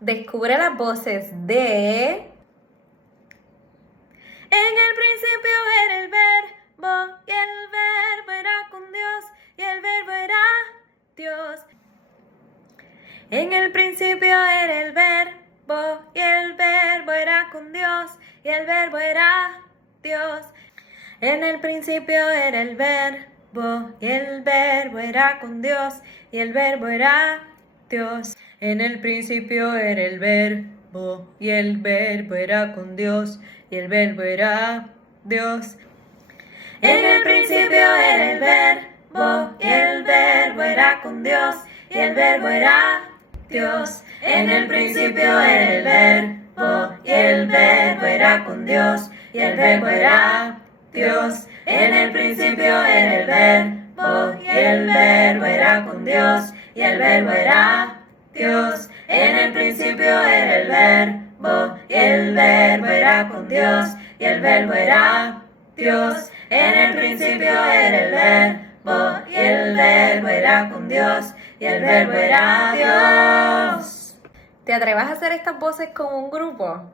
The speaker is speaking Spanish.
Descubre las voces de... En el principio era el verbo, y el verbo era con Dios, y el verbo era Dios. En el principio era el verbo, y el verbo era con Dios, y el verbo era Dios. En el principio era el verbo, y el verbo era con Dios, y el verbo era Dios. En el principio era el verbo, y el verbo era con Dios, y el verbo era Dios. En el principio era el verbo, y el verbo era con Dios, y el verbo era Dios. En el principio era el verbo, y el verbo era con Dios, y el verbo era Dios. En el principio era el verbo, y el verbo era con Dios, y el verbo era Dios. En el principio era el verbo, y el verbo era con Dios, y el verbo era Dios. En el principio era el verbo, y el verbo era con Dios, y el verbo era Dios. ¿Te atreves a hacer estas voces con un grupo?